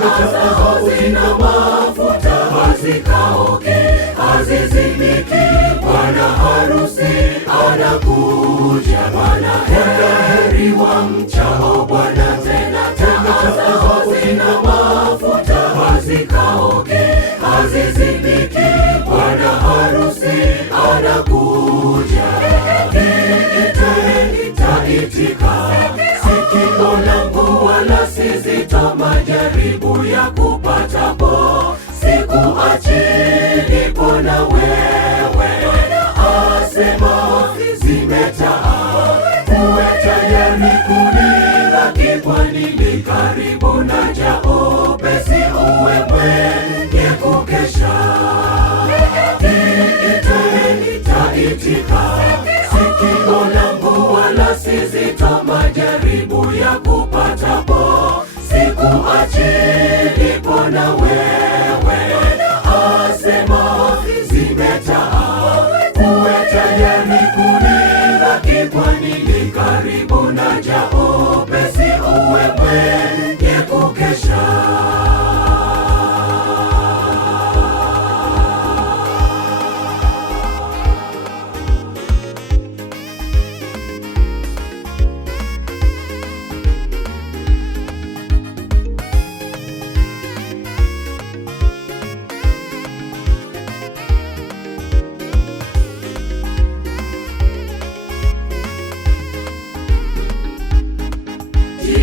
taa zao zina mafuta, hazikauki, hazizimiki. Bwana harusi anakuja. Bwana heri wamchao Bwana, tena taa zao zina mafuta, hazikauki, hazizimiki. Bwana harusi anakuja. Nitaitika, sikio langu wala si zito. Majaribu ya kupatapo sikuachi, nipo na wewe. Asema zimetaa, uwe tayari kunilaki, kwani ni karibu naja upesi. Uwe mwenye kukesha. Nitaitika, sikio langu wala si zito. Majaribu ya kupatapo sikuachi, nipo na wewe. Asema zimetaa, uwe tayari kunilaki, kwani ni karibu naja upesi. Uwe mwenye kukesha.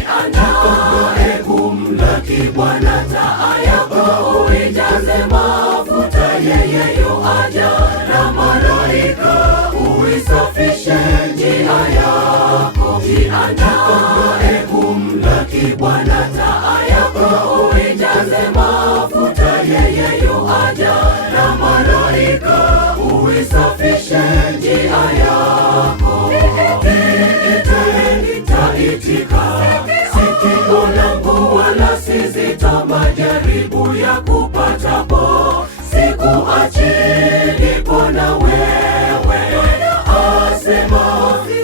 Jiandae kumlaki Bwana, taa yako uijaze mafuta. Yeye yuaja na malaika, uisafishe njia yako. Jiandae kumlaki Bwana, taa yako uijaze mafuta. Yeye yuaja na malaika, uisafishe njia yako. Nitaitika, sikio langu wala si zito. Majaribu ya kupatapo sikuachi, nipo na wewe. Asema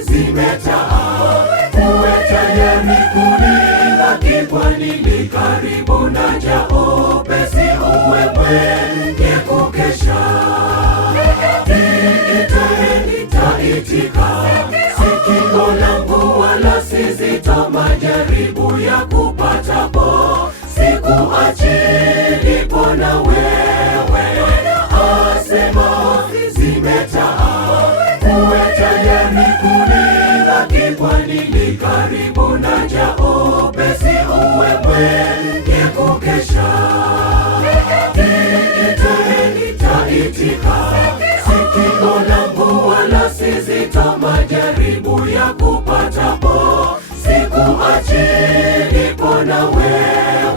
zimetaa, uwe tayari kunilaki, kwani ni karibu naja upesi. Uwe mwenye kukesha. Nitaitika, sikio langu wala si zito. Majaribu ya kupatapo sikuachi, nipo na wewe. Asema zimetaa, uwe tayari kunilaki, kwani ni karibu naja upesi. Uwe mwenye kukesha. Nitaitika, sikio langu wala si zito. Majaribu ya kupatapo sikuachi, nipo na wewe.